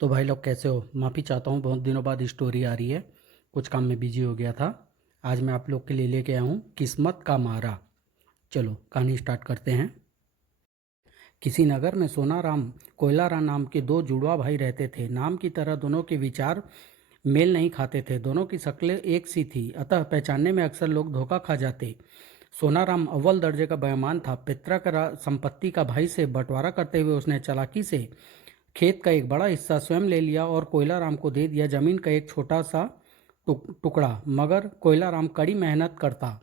तो भाई लोग कैसे हो? माफ़ी चाहता हूँ, बहुत दिनों बाद स्टोरी आ रही है। कुछ काम में बिजी हो गया था। आज मैं आप लोग के लिए लेके आया हूँ किस्मत का मारा। चलो कहानी स्टार्ट करते हैं। किसी नगर में सोनाराम कोयलाराम नाम के दो जुड़वा भाई रहते थे। नाम की तरह दोनों के विचार मेल नहीं खाते थे। दोनों की शक्लें एक सी थी, अतः पहचानने में अक्सर लोग धोखा खा जाते। सोनाराम अव्वल दर्जे का बेईमान था। पितरा का संपत्ति का भाई से बंटवारा करते हुए उसने चालाकी से खेत का एक बड़ा हिस्सा स्वयं ले लिया और कोयलाराम को दे दिया जमीन का एक छोटा सा टुकड़ा। मगर कोयलाराम कड़ी मेहनत करता,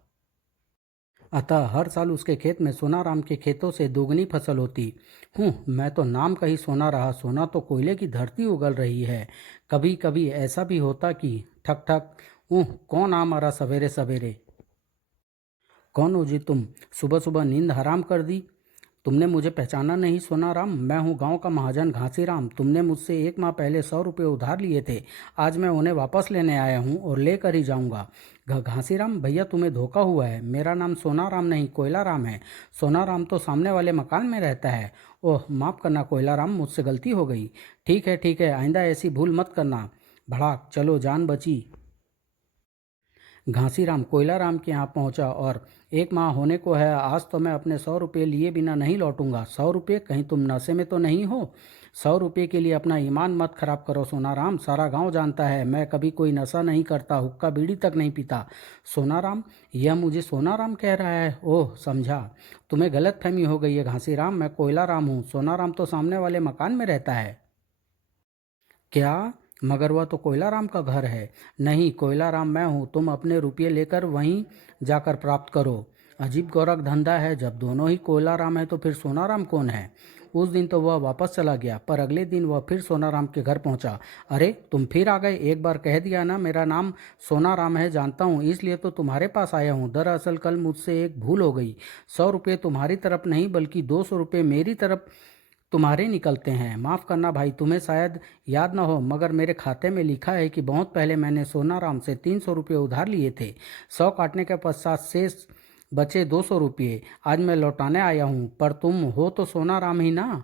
अतः हर साल उसके खेत में सोनाराम के खेतों से दोगुनी फसल होती। मैं तो नाम का ही सोना रहा, सोना तो कोयले की धरती उगल रही है। कभी कभी ऐसा भी होता कि ठक ठक, कौन आ मरा सवेरे सवेरे? कौन हो जी तुम? सुबह सुबह नींद हराम कर दी। तुमने मुझे पहचाना नहीं सोनाराम? मैं हूँ गांव का महाजन घासीराम। तुमने मुझसे 1 माह पहले 100 रुपये उधार लिए थे। आज मैं उन्हें वापस लेने आया हूँ और लेकर ही जाऊँगा। घासीराम भैया, तुम्हें धोखा हुआ है। मेरा नाम सोनाराम नहीं कोयलाराम है। सोनाराम तो सामने वाले मकान में रहता है। ओह माफ़ करना कोयलाराम, मुझसे गलती हो गई। ठीक है, आइंदा ऐसी भूल मत करना। भड़ाक, चलो जान बची। घासीराम कोयलाराम के यहाँ पहुँचा और 1 माह होने को है, आज तो मैं अपने 100 रुपये लिए बिना नहीं लौटूंगा। 100 रुपये? कहीं तुम नशे में तो नहीं हो? 100 रुपये के लिए अपना ईमान मत खराब करो सोनाराम। सारा गांव जानता है मैं कभी कोई नशा नहीं करता, हुक्का बीड़ी तक नहीं पीता। सोनाराम? यह मुझे सोनाराम कह रहा है? ओह समझा, तुम्हें गलत फहमी हो गई है घासीराम। मैं कोयलाराम हूँ। सोनाराम तो सामने वाले मकान में रहता है। क्या? मगर वह तो कोयलाराम का घर है। नहीं, कोयलाराम मैं हूँ। तुम अपने रुपये लेकर वहीं जाकर प्राप्त करो। अजीब गौरक धंधा है, जब दोनों ही कोयलाराम है तो फिर सोनाराम कौन है? उस दिन तो वह वापस चला गया, पर अगले दिन वह फिर सोनाराम के घर पहुंचा। अरे तुम फिर आ गए? एक बार कह दिया ना मेरा नाम सोनाराम है, जानता हूँ, इसलिए तो तुम्हारे पास आया हूँ। दरअसल कल मुझसे एक भूल हो गई। 100 रुपये तुम्हारी तरफ नहीं बल्कि 200 रुपये मेरी तरफ तुम्हारे निकलते हैं। माफ़ करना भाई, तुम्हें शायद याद न हो, मगर मेरे खाते में लिखा है कि बहुत पहले मैंने सोनाराम से 300 रुपये उधार लिए थे। 100 काटने के पश्चात शेष बचे 200 रुपये। आज मैं लौटाने आया हूँ, पर तुम हो तो सोनाराम ही ना?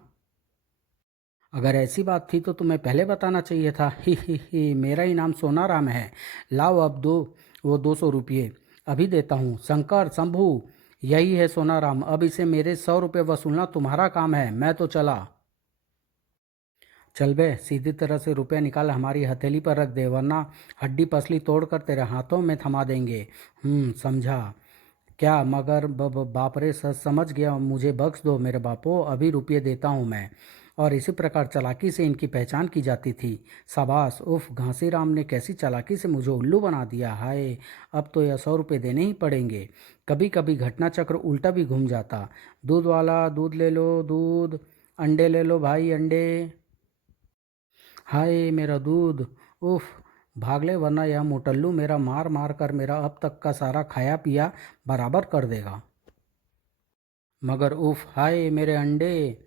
अगर ऐसी बात थी तो तुम्हें पहले बताना चाहिए था। ही, मेरा ही नाम सोनाराम है। लाओ अब दो, वो 200 रुपये अभी देता हूँ। शंकर, शंभू, यही है सोनाराम। अब इसे मेरे 100 रुपये वसूलना तुम्हारा काम है। मैं तो चला। चल बे, सीधी तरह से रुपया निकाल हमारी हथेली पर रख दे, वरना हड्डी पसली तोड़कर तेरे हाथों में थमा देंगे। समझा? क्या? मगर बाप रे, सच समझ गया, मुझे बख्श दो मेरे बापो, अभी रुपये देता हूँ मैं। और इसी प्रकार चालाकी से इनकी पहचान की जाती थी। शाबाश, उफ, घासीराम ने कैसी चालाकी से मुझे उल्लू बना दिया। हाय, अब तो यह 100 रुपये देने ही पड़ेंगे। कभी कभी घटना चक्र उल्टा भी घूम जाता। दूध वाला दूध ले लो, दूध। अंडे ले लो भाई, अंडे। हाय मेरा दूध। उफ, भाग ले वरना यह मोटल्लू मेरा मार मार कर मेरा अब तक का सारा खाया पिया बराबर कर देगा। मगर उफ, हाय मेरे अंडे।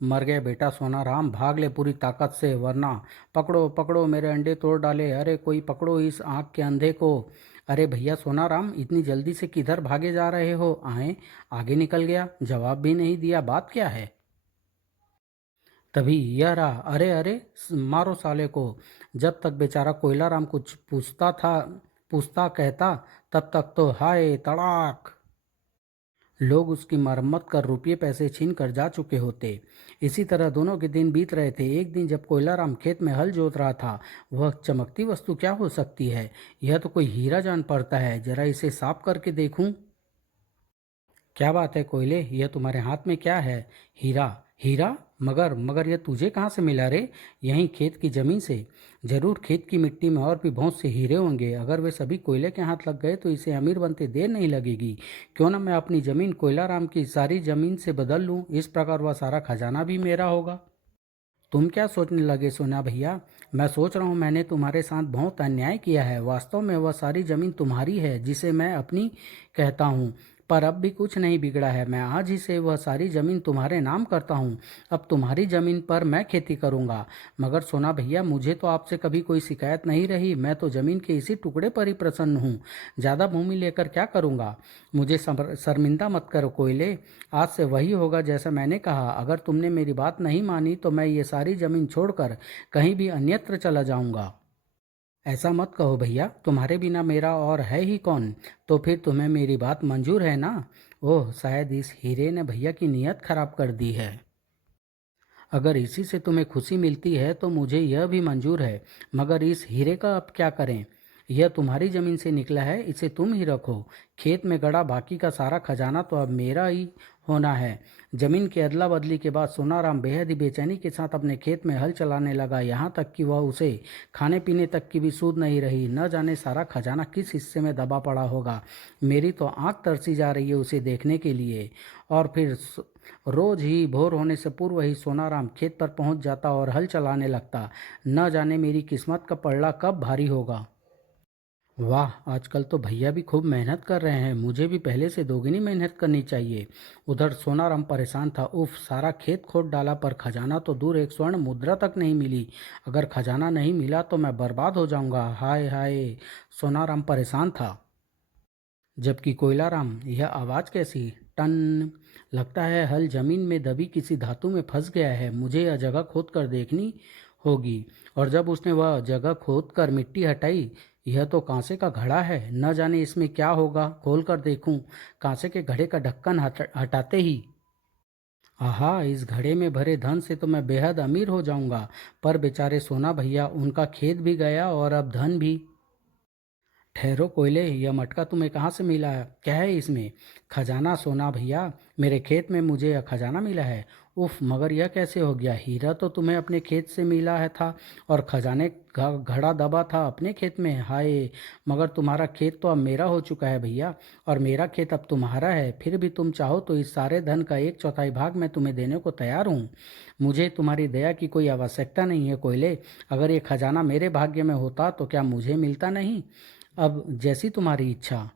मर गए बेटा सोनाराम, भाग ले पूरी ताकत से, वरना पकड़ो पकड़ो मेरे अंडे तोड़ डाले। अरे कोई पकड़ो इस आँख के अंधे को। अरे भैया सोनाराम, इतनी जल्दी से किधर भागे जा रहे हो? आए, आगे निकल गया, जवाब भी नहीं दिया, बात क्या है? तभी यह रहा। अरे अरे, मारो साले को। जब तक बेचारा कोयलाराम कुछ पूछता कहता, तब तक तो हाय तड़ाक, लोग उसकी मरम्मत कर रुपये पैसे छीन कर जा चुके होते। इसी तरह दोनों के दिन बीत रहे थे। एक दिन जब कोयलाराम खेत में हल जोत रहा था, वह चमकती वस्तु क्या हो सकती है? यह तो कोई हीरा जान पड़ता है, जरा इसे साफ करके देखूं। क्या बात है कोयले, यह तुम्हारे हाथ में क्या है? हीरा? हीरा? मगर यह तुझे कहाँ से मिला रे? यहीं खेत की जमीन से। जरूर खेत की मिट्टी में और भी बहुत से हीरे होंगे। अगर वे सभी कोयले के हाथ लग गए तो इसे अमीर बनते देर नहीं लगेगी। क्यों ना मैं अपनी जमीन कोयलाराम की सारी जमीन से बदल लूँ, इस प्रकार वह सारा खजाना भी मेरा होगा। तुम क्या सोचने लगे सोना भैया? मैं सोच रहा हूँ मैंने तुम्हारे साथ बहुत अन्याय किया है। वास्तव में वह सारी जमीन तुम्हारी है जिसे मैं अपनी कहता हूँ। पर अब भी कुछ नहीं बिगड़ा है। मैं आज ही से वह सारी ज़मीन तुम्हारे नाम करता हूँ। अब तुम्हारी ज़मीन पर मैं खेती करूँगा। मगर सोना भैया, मुझे तो आपसे कभी कोई शिकायत नहीं रही। मैं तो ज़मीन के इसी टुकड़े पर ही प्रसन्न हूँ। ज़्यादा भूमि लेकर क्या करूँगा? मुझे शर्मिंदा मत करो कोयले। आज से वही होगा जैसा मैंने कहा। अगर तुमने मेरी बात नहीं मानी तो मैं ये सारी ज़मीन छोड़कर कहीं भी अन्यत्र चला जाऊँगा। ऐसा मत कहो भैया, तुम्हारे बिना मेरा और है ही कौन। तो फिर तुम्हें मेरी बात मंजूर है ना? ओह, शायद इस हीरे ने भैया की नीयत खराब कर दी है। अगर इसी से तुम्हें खुशी मिलती है तो मुझे यह भी मंजूर है। मगर इस हीरे का अब क्या करें? यह तुम्हारी जमीन से निकला है, इसे तुम ही रखो। खेत में गड़ा बाकी का सारा खजाना तो अब मेरा ही होना है। जमीन की अदला बदली के बाद सोनाराम बेहद ही बेचैनी के साथ अपने खेत में हल चलाने लगा। यहाँ तक कि वह उसे खाने पीने तक की भी सूध नहीं रही। न जाने सारा खजाना किस हिस्से में दबा पड़ा होगा। मेरी तो आंख तरसी जा रही है उसे देखने के लिए। और फिर रोज ही भोर होने से पूर्व ही सोनाराम खेत पर पहुंच जाता और हल चलाने लगता। न जाने मेरी किस्मत का पलड़ा कब भारी होगा। वाह, आजकल तो भैया भी खूब मेहनत कर रहे हैं। मुझे भी पहले से दोगुनी मेहनत करनी चाहिए। उधर सोनाराम परेशान था। उफ, सारा खेत खोद डाला पर खजाना तो दूर, एक स्वर्ण मुद्रा तक नहीं मिली। अगर खजाना नहीं मिला तो मैं बर्बाद हो जाऊंगा। हाय हाय, सोनाराम परेशान था। जबकि कोयलाराम, यह आवाज़ कैसी? टन। लगता है हल जमीन में दबी किसी धातु में फंस गया है। मुझे यह जगह खोद कर देखनी होगी। और जब उसने वह जगह खोद कर मिट्टी हटाई, यह तो कांसे का घड़ा है। न जाने इसमें क्या होगा। खोल कर देखूं। कांसे के घड़े का ढक्कन हटाते ही, आहा, इस घड़े में भरे धन से तो मैं बेहद अमीर हो जाऊंगा। पर बेचारे सोना भैया, उनका खेत भी गया और अब धन भी। ठहरो कोयले, यह मटका तुम्हें कहाँ से मिला है? क्या है इसमें? खजाना सोना भैया, मेरे खेत में मुझे यह खजाना मिला है। उफ, मगर यह कैसे हो गया? हीरा तो तुम्हें अपने खेत से मिला है था और खजाने घड़ा दबा था अपने खेत में। हाय, मगर तुम्हारा खेत तो अब मेरा हो चुका है भैया, और मेरा खेत अब तुम्हारा है। फिर भी तुम चाहो तो इस सारे धन का 1/4 भाग मैं तुम्हें देने को तैयार हूँ। मुझे तुम्हारी दया की कोई आवश्यकता नहीं है कोयले। अगर ये खजाना मेरे भाग्य में होता तो क्या मुझे मिलता नहीं? अब जैसी तुम्हारी इच्छा।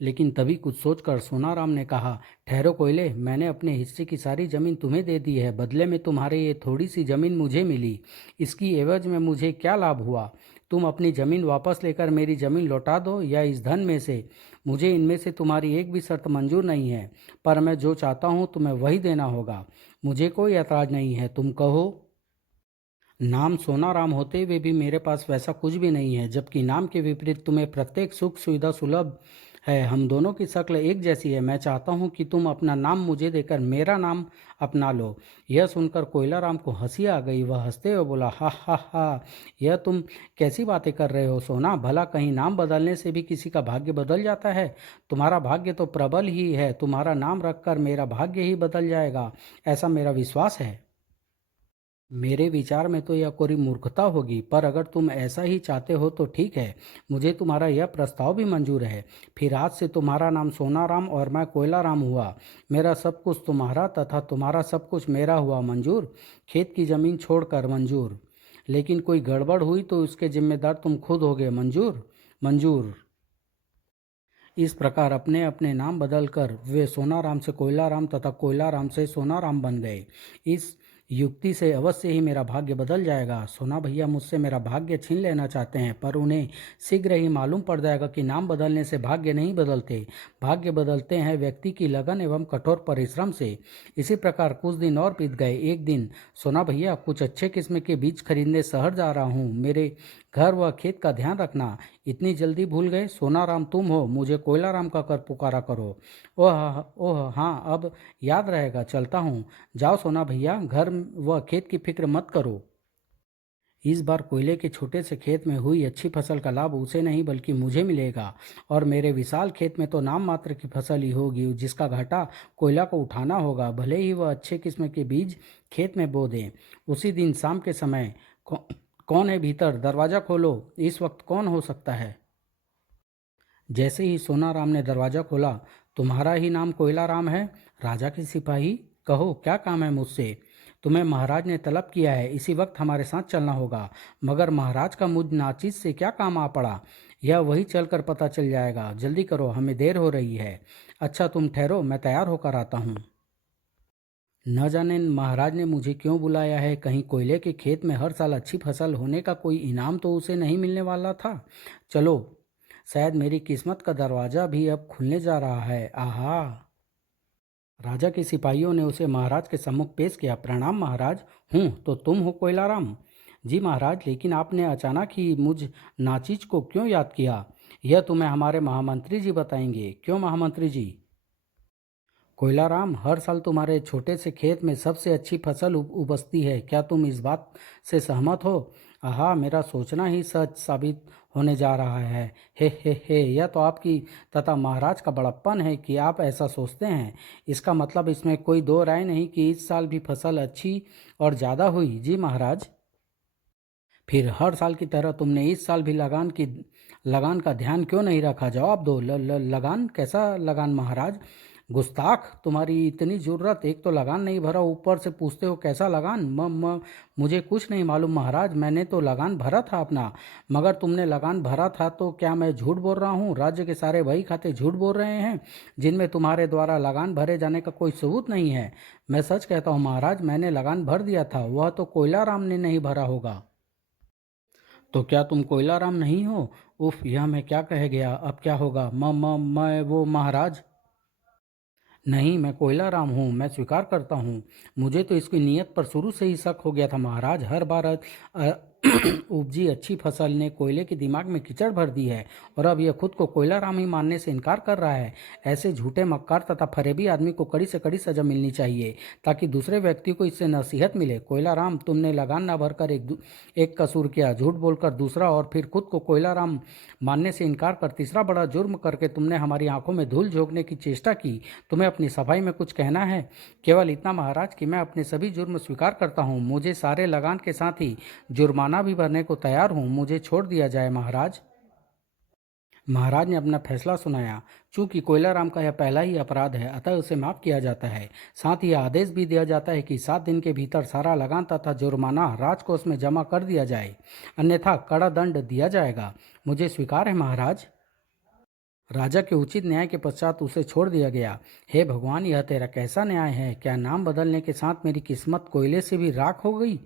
लेकिन तभी कुछ सोचकर सोनाराम ने कहा, ठहरो कोयले, मैंने अपने हिस्से की सारी जमीन तुम्हें दे दी है। बदले में तुम्हारे ये थोड़ी सी जमीन मुझे मिली। इसकी एवज में मुझे क्या लाभ हुआ? तुम अपनी जमीन वापस लेकर मेरी जमीन लौटा दो, या इस धन में से। मुझे इनमें से तुम्हारी एक भी शर्त मंजूर नहीं है। पर मैं जो चाहता हूँ तुम्हें वही देना होगा। मुझे कोई ऐतराज नहीं है, तुम कहो। नाम सोनाराम होते हुए भी मेरे पास वैसा कुछ भी नहीं है। जबकि नाम के विपरीत तुम्हें प्रत्येक सुख सुविधा सुलभ है। हम दोनों की शक्ल एक जैसी है। मैं चाहता हूँ कि तुम अपना नाम मुझे देकर मेरा नाम अपना लो। यह सुनकर कोयलाराम को हंसी आ गई। वह हंसते हुए बोला, हा हा हा, यह तुम कैसी बातें कर रहे हो सोना? भला कहीं नाम बदलने से भी किसी का भाग्य बदल जाता है? तुम्हारा भाग्य तो प्रबल ही है। तुम्हारा नाम रखकर मेरा भाग्य ही बदल जाएगा, ऐसा मेरा विश्वास है। मेरे विचार में तो यह कोरी मूर्खता होगी, पर अगर तुम ऐसा ही चाहते हो तो ठीक है। मुझे तुम्हारा यह प्रस्ताव भी मंजूर है। फिर आज से तुम्हारा नाम सोनाराम और मैं कोयलाराम हुआ। मेरा सब कुछ तुम्हारा तथा तुम्हारा सब कुछ मेरा हुआ। मंजूर? खेत की जमीन छोड़कर मंजूर। लेकिन कोई गड़बड़ हुई तो उसके जिम्मेदार तुम खुद होगे। मंजूर? मंजूर। इस प्रकार अपने अपने नाम बदलकर वे सोनाराम से कोयलाराम तथा कोयलाराम से सोनाराम बन गए। इस युक्ति से अवश्य ही मेरा भाग्य बदल जाएगा। सोना भैया मुझसे मेरा भाग्य छीन लेना चाहते हैं, पर उन्हें शीघ्र ही मालूम पड़ जाएगा कि नाम बदलने से भाग्य नहीं बदलते। भाग्य बदलते हैं व्यक्ति की लगन एवं कठोर परिश्रम से। इसी प्रकार कुछ दिन और बीत गए। एक दिन, सोना भैया, कुछ अच्छे किस्म के बीज खरीदने शहर जा रहा हूँ। मेरे घर व खेत का ध्यान रखना। इतनी जल्दी भूल गए? सोनाराम तुम हो, मुझे कोयलाराम का कर पुकारा करो। ओह हाँ, अब याद रहेगा। चलता हूँ। जाओ सोना भैया, घर व खेत की फिक्र मत करो। इस बार कोयले के छोटे से खेत में हुई अच्छी फसल का लाभ उसे नहीं बल्कि मुझे मिलेगा। और मेरे विशाल खेत में तो नाम मात्र की फसल ही होगी, जिसका घाटा कोयला को उठाना होगा। भले ही वह अच्छे किस्म के बीज खेत में बो दें। उसी दिन शाम के समय, कौन है भीतर? दरवाज़ा खोलो। इस वक्त कौन हो सकता है? जैसे ही सोनाराम ने दरवाज़ा खोला, तुम्हारा ही नाम कोयलाराम है? राजा के सिपाही, कहो क्या काम है मुझसे? तुम्हें महाराज ने तलब किया है, इसी वक्त हमारे साथ चलना होगा। मगर महाराज का मुझ नाचीज से क्या काम आ पड़ा? यह वही चलकर पता चल जाएगा। जल्दी करो, हमें देर हो रही है। अच्छा तुम ठहरो, मैं तैयार होकर आता हूँ। न जाने महाराज ने मुझे क्यों बुलाया है। कहीं कोयले के खेत में हर साल अच्छी फसल होने का कोई इनाम तो उसे नहीं मिलने वाला था। चलो, शायद मेरी किस्मत का दरवाज़ा भी अब खुलने जा रहा है। आहा। राजा के सिपाहियों ने उसे महाराज के सम्मुख पेश किया। प्रणाम महाराज। हूँ तो तुम हो कोयलाराम? जी महाराज, लेकिन आपने अचानक ही मुझ नाचीज को क्यों याद किया? यह तुम्हें हमारे महामंत्री जी बताएंगे। क्यों महामंत्री जी? कोयलाराम, हर साल तुम्हारे छोटे से खेत में सबसे अच्छी फसल उपजती है। क्या तुम इस बात से सहमत हो? आहा, मेरा सोचना ही सच साबित होने जा रहा है। हे, यह तो आपकी तथा महाराज का बड़प्पन है कि आप ऐसा सोचते हैं। इसका मतलब इसमें कोई दो राय नहीं कि इस साल भी फसल अच्छी और ज़्यादा हुई। जी महाराज। फिर हर साल की तरह तुमने इस साल भी लगान का ध्यान क्यों नहीं रखा? जवाब दो। लगान? कैसा लगान महाराज? गुस्ताख, तुम्हारी इतनी जुर्रत! एक तो लगान नहीं भरा, ऊपर से पूछते हो कैसा लगान? मुझे कुछ नहीं मालूम महाराज। मैंने तो लगान भरा था अपना। मगर तुमने लगान भरा था तो क्या मैं झूठ बोल रहा हूँ? राज्य के सारे वही खाते झूठ बोल रहे हैं जिनमें तुम्हारे द्वारा लगान भरे जाने का कोई सबूत नहीं है। मैं सच कहता हूँ महाराज, मैंने लगान भर दिया था। वह तो कोयलाराम ने नहीं भरा होगा। तो क्या तुम कोयलाराम नहीं हो? उफ, यह मैं क्या कह गया। अब क्या होगा? मैं वो महाराज नहीं, मैं कोयलाराम हूँ। मैं स्वीकार करता हूँ। मुझे तो इसकी नीयत पर शुरू से ही शक हो गया था महाराज। हर बार उपजी अच्छी फसल ने कोयले के दिमाग में कीचड़ भर दी है और अब यह खुद को कोयलाराम ही मानने से इनकार कर रहा है। ऐसे झूठे मक्कार तथा फरेबी आदमी को कड़ी से कड़ी सजा मिलनी चाहिए ताकि दूसरे व्यक्ति को इससे नसीहत मिले। कोयलाराम, तुमने लगान न भरकर एक कसूर किया, झूठ बोलकर दूसरा, और फिर खुद को कोयलाराम मानने से इनकार कर तीसरा बड़ा जुर्म करके तुमने हमारी आंखों में धूल झोंकने की चेष्टा की। तुम्हें अपनी सफाई में कुछ कहना है? केवल इतना महाराज कि मैं अपने सभी जुर्म स्वीकार करता हूँ। मुझे सारे लगान के साथ ही जुर्माना भी भरने को तैयार हूँ। मुझे छोड़ दिया जाए महाराज। महाराज ने अपना फैसला सुनाया। चूंकि कोयलाराम का यह पहला ही अपराध है, अतः उसे माफ किया जाता है। साथ ही आदेश भी दिया जाता है कि 7 दिन के भीतर सारा लगान तथा जुर्माना राजकोष में जमा कर दिया जाए, अन्यथा कड़ा दंड दिया जाएगा। मुझे स्वीकार है महाराज। राजा के उचित न्याय के पश्चात उसे छोड़ दिया गया। हे भगवान, यह तेरा कैसा न्याय है? क्या नाम बदलने के साथ मेरी किस्मत कोयले से भी राख हो गई?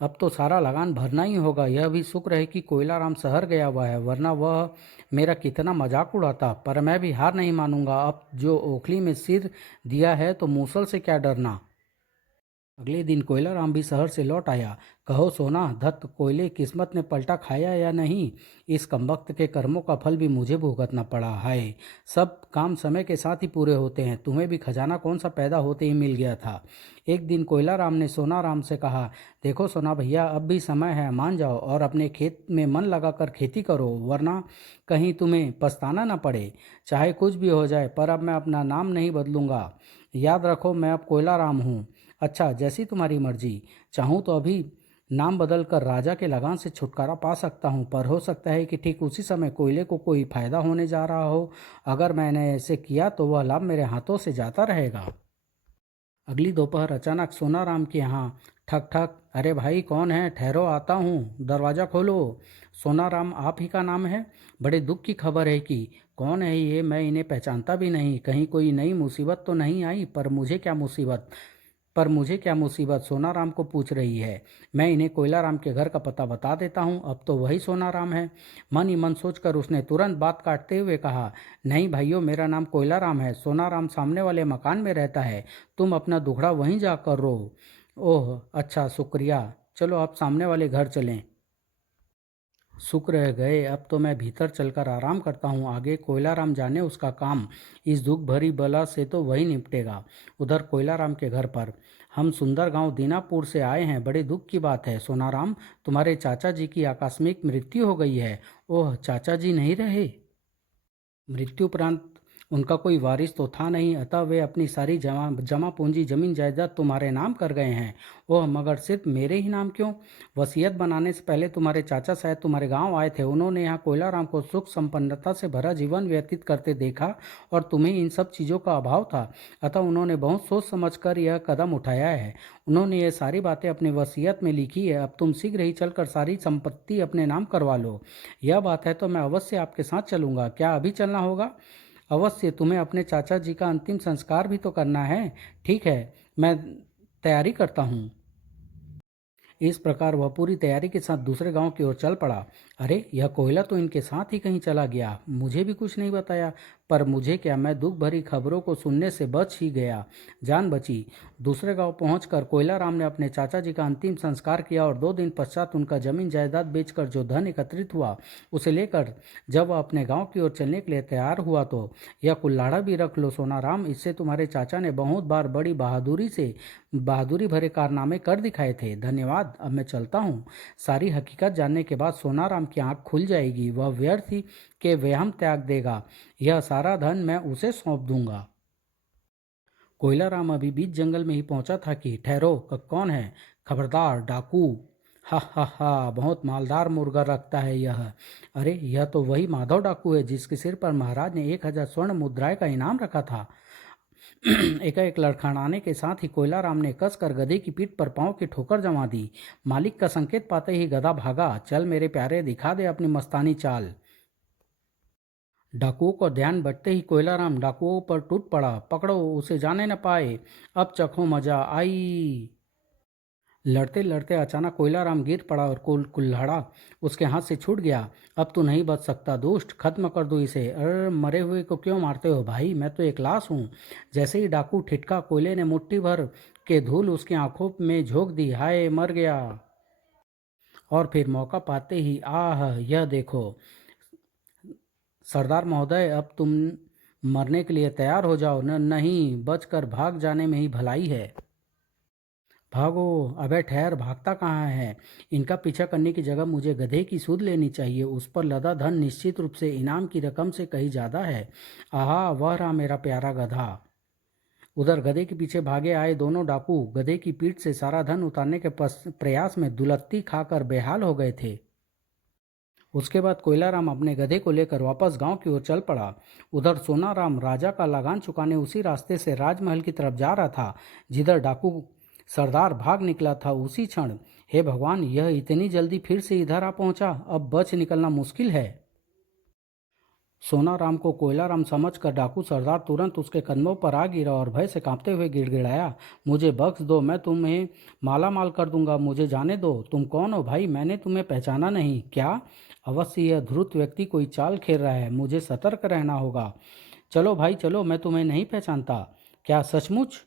अब तो सारा लगान भरना ही होगा। यह भी शुक्र है कि कोयलाराम शहर गया हुआ है, वरना वह मेरा कितना मजाक उड़ाता। पर मैं भी हार नहीं मानूंगा। अब जो ओखली में सिर दिया है तो मूसल से क्या डरना। अगले दिन कोयलाराम भी शहर से लौट आया। कहो सोना, धत कोयले, किस्मत ने पलटा खाया या नहीं? इस कमबख्त के कर्मों का फल भी मुझे भुगतना पड़ा है। सब काम समय के साथ ही पूरे होते हैं। तुम्हें भी खजाना कौन सा पैदा होते ही मिल गया था। एक दिन कोयलाराम ने सोनाराम से कहा, देखो सोना भैया, अब भी समय है, मान जाओ और अपने खेत में मन लगाकर खेती करो, वरना कहीं तुम्हें पछताना न पड़े। चाहे कुछ भी हो जाए, पर अब मैं अपना नाम नहीं बदलूंगा। याद रखो, मैं अब कोयलाराम हूँ। अच्छा, जैसी तुम्हारी मर्जी। चाहूँ तो अभी नाम बदल कर राजा के लगान से छुटकारा पा सकता हूँ, पर हो सकता है कि ठीक उसी समय कोयले को कोई फायदा होने जा रहा हो। अगर मैंने ऐसे किया तो वह लाभ मेरे हाथों से जाता रहेगा। अगली दोपहर अचानक सोनाराम के यहाँ ठक ठक। अरे भाई, कौन है? ठहरो, आता हूँ, दरवाज़ा खोलो। सोनाराम, आप ही का नाम है? बड़े दुख की खबर है कि कौन है ये? मैं इन्हें पहचानता भी नहीं। कहीं कोई नई मुसीबत तो नहीं आई? पर मुझे क्या मुसीबत सोनाराम को पूछ रही है। मैं इन्हें कोयलाराम के घर का पता बता देता हूँ। अब तो वही सोनाराम है। मन ही मन सोचकर उसने तुरंत बात काटते हुए कहा, नहीं भाइयों, मेरा नाम कोयलाराम है। सोनाराम सामने वाले मकान में रहता है। तुम अपना दुखड़ा वहीं जाकर रो। ओह अच्छा, शुक्रिया। चलो आप सामने वाले घर चलें। शुक्र है गए। अब तो मैं भीतर चलकर आराम करता हूँ। आगे कोयलाराम जाने उसका काम। इस दुख भरी बला से तो वही निपटेगा। उधर कोयलाराम के घर पर, हम सुंदर गांव दीनापुर से आए हैं। बड़े दुख की बात है सोनाराम, तुम्हारे चाचा जी की आकस्मिक मृत्यु हो गई है। ओह, चाचा जी नहीं रहे? मृत्युपरांत उनका कोई वारिस तो था नहीं, अतः वे अपनी सारी जमा जमा पूंजी जमीन जायदाद तुम्हारे नाम कर गए हैं। ओह, मगर सिर्फ मेरे ही नाम क्यों? वसीयत बनाने से पहले तुम्हारे चाचा शायद तुम्हारे गांव आए थे। उन्होंने यहाँ कोयलाराम को सुख संपन्नता से भरा जीवन व्यतीत करते देखा और तुम्हें इन सब चीज़ों का अभाव था, अतः उन्होंने बहुत सोच समझकर यह कदम उठाया है। उन्होंने ये सारी बातें अपनी वसीयत में लिखी है। अब तुम शीघ्र ही चलकर सारी संपत्ति अपने नाम करवा लो। यह बात है तो मैं अवश्य आपके साथ चलूँगा। क्या अभी चलना होगा? अवश्य, तुम्हें अपने चाचा जी का अंतिम संस्कार भी तो करना है। ठीक है, मैं तैयारी करता हूँ। इस प्रकार वह पूरी तैयारी के साथ दूसरे गांव की ओर चल पड़ा। अरे, यह कोयला तो इनके साथ ही कहीं चला गया, मुझे भी कुछ नहीं बताया। पर मुझे क्या, मैं दुख भरी खबरों को सुनने से बच ही गया, जान बची। दूसरे गांव पहुंचकर कोयलाराम ने अपने चाचा जी का अंतिम संस्कार किया और 2 दिन पश्चात उनका जमीन जायदाद बेचकर जो धन एकत्रित हुआ उसे लेकर जब वह अपने गांव की ओर चलने के लिए तैयार हुआ तो, यह कुल्हाड़ा भी रख लो सोनाराम, इससे तुम्हारे चाचा ने बहुत बार बड़ी बहादुरी भरे कारनामे कर दिखाए थे। धन्यवाद, अब मैं चलता हूँ। सारी हकीकत जानने के बाद सोनाराम की आंख खुल जाएगी। वह व्यर्थ ही के वहम त्याग देगा। यह सारा धन मैं उसे सौंप दूंगा। कोयलाराम अभी बीच जंगल में ही पहुंचा था कि ठहरो, कौन है? खबरदार, डाकू। हा हा हा, बहुत मालदार मुर्गा रखता है यह। अरे, यह तो वही माधव डाकू है जिसके सिर पर महाराज ने 1,000 स्वर्ण मुद्राएं का इनाम रखा था। एकाएक लड़खड़ाने के साथ ही कोयलाराम ने कसकर गधे की पीठ पर पांव की ठोकर जमा दी। मालिक का संकेत पाते ही गधा भागा। चल मेरे प्यारे, दिखा दे अपनी मस्तानी चाल। डाकुओं का ध्यान बटते ही कोयलाराम डाकुओं पर टूट पड़ा। पकड़ो, उसे जाने न पाए, अब चखो मजा आई। लड़ते लड़ते अचानक कोयलाराम गिर पड़ा और कुल्हाड़ा उसके हाथ से छूट गया। अब तू नहीं बच सकता दुष्ट, खत्म कर दो इसे। अरे, मरे हुए को क्यों मारते हो भाई, मैं तो एक लाश हूँ। जैसे ही डाकू ठिठका, कोयले ने मुट्ठी भर के धूल उसकी आंखों में झोंक दी। हाय, मर गया। और फिर मौका पाते ही, आह, यह देखो सरदार महोदय, अब तुम मरने के लिए तैयार हो जाओ। नहीं, बचकर भाग जाने में ही भलाई है। भागो। अबे ठहर, भागता कहाँ है? इनका पीछा करने की जगह मुझे गधे की सूद लेनी चाहिए। उस पर लदा धन निश्चित रूप से इनाम की रकम से कहीं ज़्यादा है। आहा, वह रहा मेरा प्यारा गधा। उधर गधे के पीछे भागे आए दोनों डाकू गधे की पीठ से सारा धन उतारने के प्रयास में दुलत्ती खाकर बेहाल हो गए थे। उसके बाद कोयलाराम अपने गधे को लेकर वापस गांव की ओर चल पड़ा। उधर सोनाराम राजा का लगान चुकाने उसी रास्ते से राजमहल की तरफ जा रहा था जिधर डाकू सरदार भाग निकला था। उसी क्षण, हे भगवान, यह इतनी जल्दी फिर से इधर आ पहुंचा, अब बच निकलना मुश्किल है। सोनाराम को कोयलाराम समझकर डाकू सरदार तुरंत उसके कदमों पर आ गिरा और भय से कांपते हुए गिड़गिड़ाया, मुझे बख्श दो, मैं तुम्हें माला माल कर दूंगा, मुझे जाने दो। तुम कौन हो भाई? मैंने तुम्हें पहचाना नहीं। क्या? अवश्य यह धूर्त व्यक्ति कोई चाल खेल रहा है, मुझे सतर्क रहना होगा। चलो भाई चलो, मैं तुम्हें नहीं पहचानता। क्या सचमुच?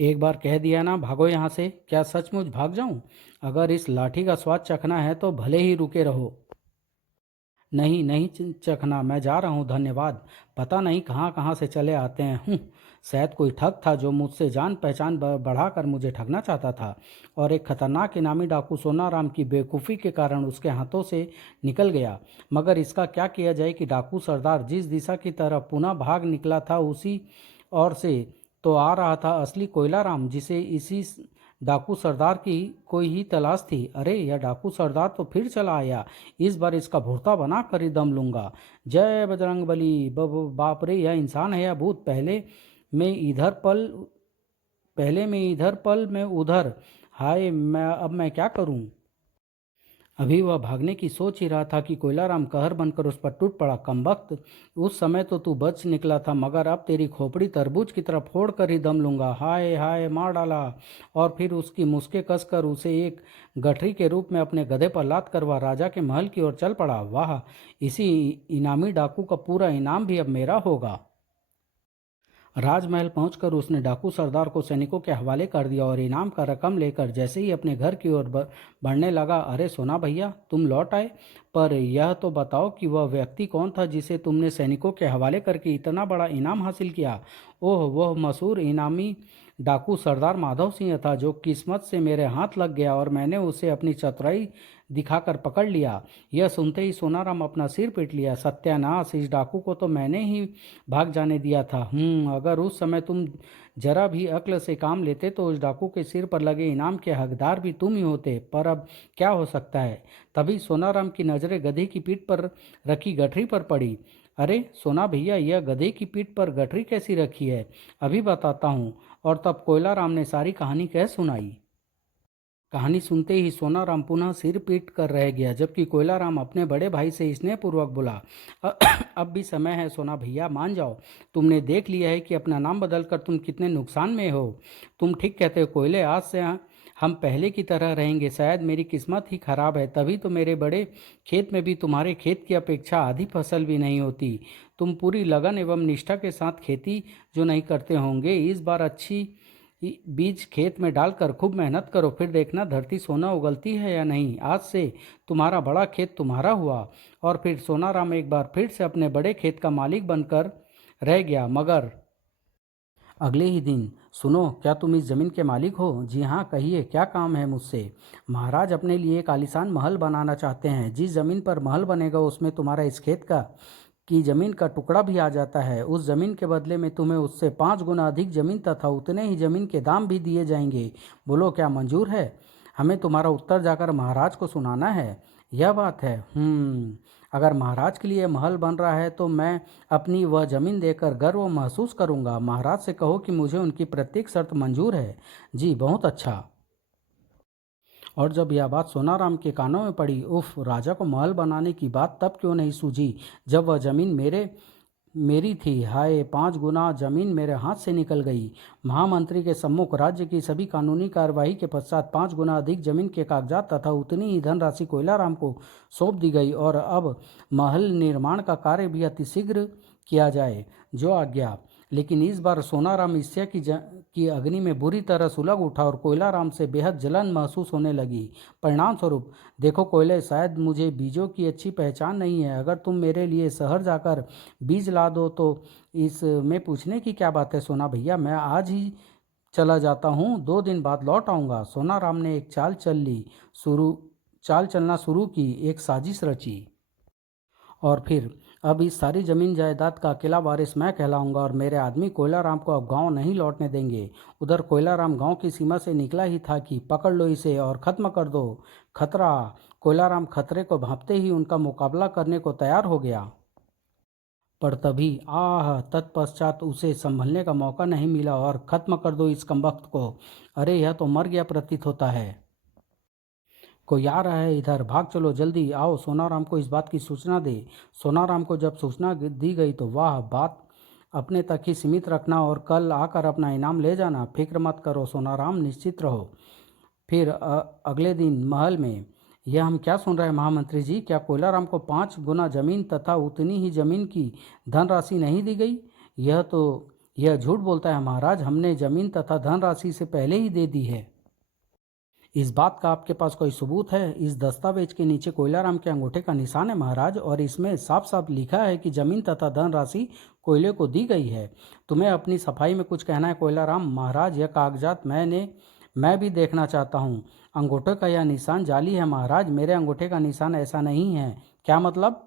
एक बार कह दिया ना, भागो यहाँ से। क्या सचमुच भाग जाऊं? अगर इस लाठी का स्वाद चखना है तो भले ही रुके रहो। नहीं नहीं चखना, मैं जा रहा हूँ, धन्यवाद। पता नहीं कहाँ कहाँ से चले आते हैं। शायद कोई ठग था जो मुझसे जान पहचान बढ़ाकर मुझे ठगना चाहता था। और एक खतरनाक इनामी डाकू सोनाराम की बेवकूफ़ी के कारण उसके हाथों से निकल गया। मगर इसका क्या किया जाए कि डाकू सरदार जिस दिशा की तरफ पुनः भाग निकला था उसी ओर से तो आ रहा था असली कोयलाराम, जिसे इसी डाकू सरदार की कोई ही तलाश थी। अरे, यह डाकू सरदार तो फिर चला आया। इस बार इसका भुर्ता बना कर ही दम लूंगा। जय बजरंग बली। बाप रे, यह इंसान है या भूत? पहले में इधर पल में उधर। हाय, अब मैं क्या करूं? अभी वह भागने की सोच ही रहा था कि कोयलाराम कहर बनकर उस पर टूट पड़ा। कमबख्त, उस समय तो तू बच निकला था, मगर अब तेरी खोपड़ी तरबूज की तरफ फोड़ कर ही दम लूंगा। हाय हाय, मार डाला। और फिर उसकी मुस्के कसकर उसे एक गठरी के रूप में अपने गधे पर लाद कर वह राजा के महल की ओर चल पड़ा। वाह, इसी इनामी डाकू का पूरा इनाम भी अब मेरा होगा। राजमहल पहुंचकर उसने डाकू सरदार को सैनिकों के हवाले कर दिया और इनाम का रकम लेकर जैसे ही अपने घर की ओर बढ़ने लगा, अरे सोना भैया, तुम लौट आए। पर यह तो बताओ कि वह व्यक्ति कौन था जिसे तुमने सैनिकों के हवाले करके इतना बड़ा इनाम हासिल किया? ओह, वह मशहूर इनामी डाकू सरदार माधव सिंह था, जो किस्मत से मेरे हाथ लग गया और मैंने उसे अपनी चतुराई दिखाकर पकड़ लिया। यह सुनते ही सोनाराम अपना सिर पीट लिया। सत्यानाश, इस डाकू को तो मैंने ही भाग जाने दिया था। अगर उस समय तुम जरा भी अक्ल से काम लेते तो उस डाकू के सिर पर लगे इनाम के हकदार भी तुम ही होते। पर अब क्या हो सकता है। तभी सोनाराम की नज़रें गधे की पीठ पर रखी गठरी पर पड़ी। अरे सोना भैया, यह गधे की पीठ पर गठरी कैसी रखी है, अभी बताता हूँ। और तब कोयलाराम ने सारी कहानी कह सुनाई। कहानी सुनते ही सोनाराम पुनः सिर पीट कर रह गया, जबकि कोयलाराम अपने बड़े भाई से स्नेहपूर्वक बोला, "अ- अब भी समय है सोना भैया, मान जाओ। तुमने देख लिया है कि अपना नाम बदलकर तुम कितने नुकसान में हो। तुम ठीक कहते हो कोयले, आज से हम पहले की तरह रहेंगे। शायद मेरी किस्मत ही खराब है, तभी तो मेरे बड़े खेत में भी तुम्हारे खेत की अपेक्षा आधी फसल भी नहीं होती। तुम पूरी लगन एवं निष्ठा के साथ खेती जो नहीं करते होंगे, इस बार अच्छी बीज खेत में डालकर खूब मेहनत करो, फिर देखना धरती सोना उगलती है या नहीं। आज से तुम्हारा बड़ा खेत तुम्हारा हुआ। और फिर सोनाराम एक बार फिर से अपने बड़े खेत का मालिक बनकर रह गया। मगर अगले ही दिन, सुनो, क्या तुम इस जमीन के मालिक हो? जी हाँ, कहिए, क्या काम है मुझसे? महाराज अपने लिए एक आलीशान महल बनाना चाहते हैं। जिस जमीन पर महल बनेगा उसमें तुम्हारा इस खेत का की जमीन का टुकड़ा भी आ जाता है। उस जमीन के बदले में तुम्हें उससे 5 गुना अधिक जमीन तथा उतने ही जमीन के दाम भी दिए जाएंगे। बोलो, क्या मंजूर है? हमें तुम्हारा उत्तर जाकर महाराज को सुनाना है। यह बात है। अगर महाराज के लिए महल बन रहा है तो मैं अपनी वह जमीन देकर गर्व महसूस करूंगा। महाराज से कहो कि मुझे उनकी प्रत्येक शर्त मंजूर है। जी, बहुत अच्छा। और जब यह बात सोनाराम के कानों में पड़ी, उफ, राजा को महल बनाने की बात तब क्यों नहीं सूझी जब वह जमीन मेरी थी। हाय, 5 गुना जमीन मेरे हाथ से निकल गई। महामंत्री के सम्मुख राज्य की सभी कानूनी कार्यवाही के पश्चात 5 गुना अधिक जमीन के कागजात तथा उतनी ही धनराशि कोयलाराम को सौंप दी गई। और अब महल निर्माण का कार्य भी अतिशीघ्र किया जाए, जो आज्ञा। लेकिन इस बार सोनाराम ईर्ष्या की अग्नि में बुरी तरह सुलग उठा और कोयलाराम से बेहद जलन महसूस होने लगी। परिणाम स्वरूप, देखो कोयले, शायद मुझे बीजों की अच्छी पहचान नहीं है। अगर तुम मेरे लिए शहर जाकर बीज ला दो तो इसमें पूछने की क्या बात है सोना भैया। मैं आज ही चला जाता हूँ, 2 दिन बाद लौट आऊँगा। सोनाराम ने एक चाल चलना शुरू की, एक साजिश रची। और फिर, अब इस सारी जमीन जायदाद का अकेला वारिस मैं कहलाऊंगा और मेरे आदमी कोयलाराम को अब गांव नहीं लौटने देंगे। उधर कोयलाराम गांव की सीमा से निकला ही था कि पकड़ लो इसे और खत्म कर दो खतरा। कोयलाराम खतरे को भांपते ही उनका मुकाबला करने को तैयार हो गया। पर तभी तत्पश्चात उसे संभलने का मौका नहीं मिला और खत्म कर दो इस कमबख्त को। अरे, यह तो मर गया प्रतीत होता है। कोई आ रहा है इधर, भाग चलो जल्दी आओ, सोनाराम को इस बात की सूचना दे। सोनाराम को जब सूचना दी गई तो वाह, बात अपने तक ही सीमित रखना और कल आकर अपना इनाम ले जाना। फिक्र मत करो सोनाराम, निश्चित रहो। फिर अगले दिन महल में, यह हम क्या सुन रहे हैं महामंत्री जी? क्या कोयलाराम को 5 गुना जमीन तथा उतनी ही जमीन की धनराशि नहीं दी गई? यह झूठ बोलता है महाराज। हमने जमीन तथा धनराशि से पहले ही दे दी है। इस बात का आपके पास कोई सबूत है? इस दस्तावेज के नीचे कोयलाराम के अंगूठे का निशान है महाराज, और इसमें साफ साफ लिखा है कि जमीन तथा धनराशि कोयले को दी गई है। तुम्हें अपनी सफाई में कुछ कहना है कोयलाराम? महाराज, यह कागजात मैं भी देखना चाहता हूँ। अंगूठे का यह निशान जाली है महाराज, मेरे अंगूठे का निशान ऐसा नहीं है। क्या मतलब?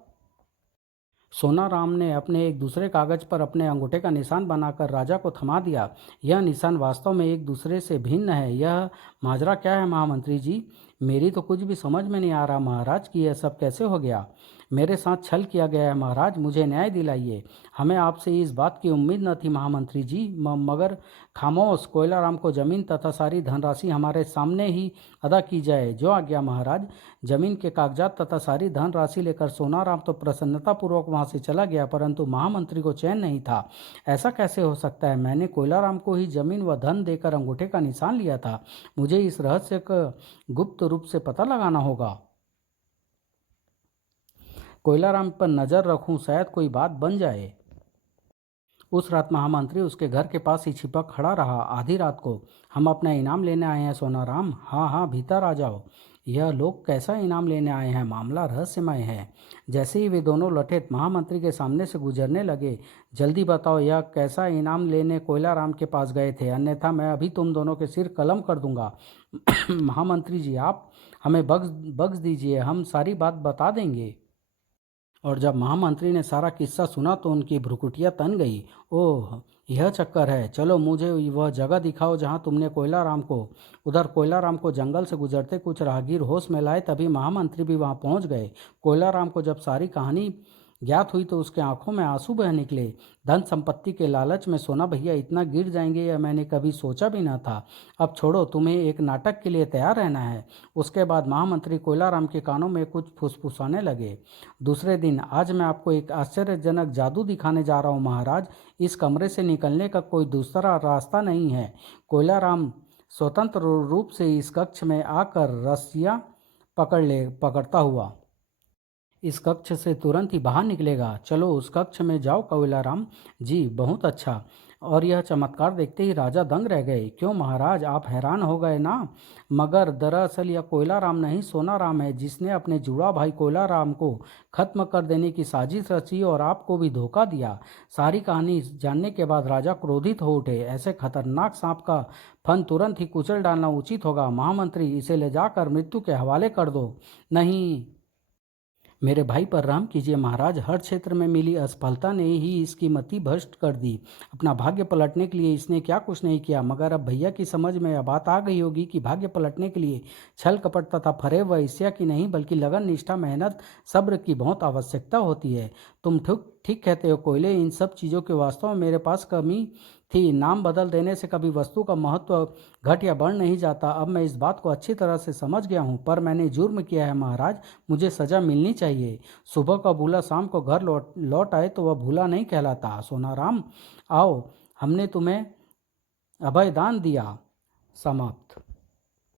सोनाराम ने अपने एक दूसरे कागज पर अपने अंगूठे का निशान बनाकर राजा को थमा दिया। यह निशान वास्तव में एक दूसरे से भिन्न है। यह माजरा क्या है महामंत्री जी? मेरी तो कुछ भी समझ में नहीं आ रहा महाराज कि यह सब कैसे हो गया। मेरे साथ छल किया गया है महाराज, मुझे न्याय दिलाइए। हमें आपसे इस बात की उम्मीद न थी महामंत्री जी। मगर खामोश, कोयलाराम को जमीन तथा सारी धनराशि हमारे सामने ही अदा की जाए, जो आज्ञा महाराज। जमीन के कागजात तथा सारी धनराशि लेकर सोनाराम तो प्रसन्नतापूर्वक वहां से चला गया, परंतु महामंत्री को चैन नहीं था। ऐसा कैसे हो सकता है? मैंने कोयलाराम को ही जमीन व धन देकर अंगूठे का निशान लिया था। मुझे इस रहस्य का गुप्त रूप से पता लगाना होगा। कोयलाराम पर नजर रखूं, शायद कोई बात बन जाए। उस रात महामंत्री उसके घर के पास ही छिपा खड़ा रहा। आधी रात को, हम अपना इनाम लेने आए हैं सोनाराम। हाँ हाँ, भीतर आ जाओ। यह लोग कैसा इनाम लेने आए हैं, मामला रहस्यमय है। जैसे ही वे दोनों लठेत महामंत्री के सामने से गुजरने लगे, जल्दी बताओ, यह कैसा इनाम लेने कोयलाराम के पास गए थे, अन्यथा मैं अभी तुम दोनों के सिर कलम कर दूंगा। महामंत्री जी, आप हमें बख्श बख्श दीजिए, हम सारी बात बता देंगे। और जब महामंत्री ने सारा किस्सा सुना तो उनकी भ्रुकुटियां तन गई। ओह, यह चक्कर है। चलो मुझे वह जगह दिखाओ जहां तुमने कोयलाराम को। उधर कोयलाराम को जंगल से गुजरते कुछ राहगीर होश में लाए, तभी महामंत्री भी वहां पहुंच गए। कोयलाराम को जब सारी कहानी ज्ञात हुई तो उसके आंखों में आंसू बह निकले। धन संपत्ति के लालच में सोना भैया इतना गिर जाएंगे यह मैंने कभी सोचा भी न था। अब छोड़ो, तुम्हें एक नाटक के लिए तैयार रहना है। उसके बाद महामंत्री कोयलाराम के कानों में कुछ फुसफुसाने लगे। दूसरे दिन, आज मैं आपको एक आश्चर्यजनक जादू दिखाने जा रहा हूँ महाराज। इस कमरे से निकलने का कोई दूसरा रास्ता नहीं है। कोयलाराम स्वतंत्र रूप से इस कक्ष में आकर रस्सियाँ पकड़ता हुआ इस कक्ष से तुरंत ही बाहर निकलेगा। चलो उस कक्ष में जाओ कोयलाराम जी। बहुत अच्छा। और यह चमत्कार देखते ही राजा दंग रह गए। क्यों महाराज, आप हैरान हो गए ना? मगर दरअसल यह कोयलाराम नहीं, सोनाराम है, जिसने अपने जुड़ा भाई कोयलाराम को खत्म कर देने की साजिश रची और आपको भी धोखा दिया। सारी कहानी जानने के बाद राजा क्रोधित हो उठे। ऐसे खतरनाक सांप का फन तुरंत ही कुचल डालना उचित होगा। महामंत्री, इसे ले जाकर मृत्यु के हवाले कर दो। नहीं, मेरे भाई पर रहम कीजिए महाराज। हर क्षेत्र में मिली असफलता ने ही इसकी मति भ्रष्ट कर दी। अपना भाग्य पलटने के लिए इसने क्या कुछ नहीं किया। मगर अब भैया की समझ में यह बात आ गई होगी कि भाग्य पलटने के लिए छल कपट तथा फरेब व ईर्ष्या की नहीं, बल्कि लगन, निष्ठा, मेहनत, सब्र की बहुत आवश्यकता होती है। तुम ठीक ठीक कहते हो कोयले। इन सब चीज़ों के वास्तव में मेरे पास कमी थी। नाम बदल देने से कभी वस्तु का महत्व घट या बढ़ नहीं जाता। अब मैं इस बात को अच्छी तरह से समझ गया हूँ। पर मैंने जुर्म किया है महाराज, मुझे सजा मिलनी चाहिए। सुबह का भूला शाम को घर लौट आए तो वह भूला नहीं कहलाता। सोनाराम, आओ, हमने तुम्हें अभय दान दिया। समाप्त।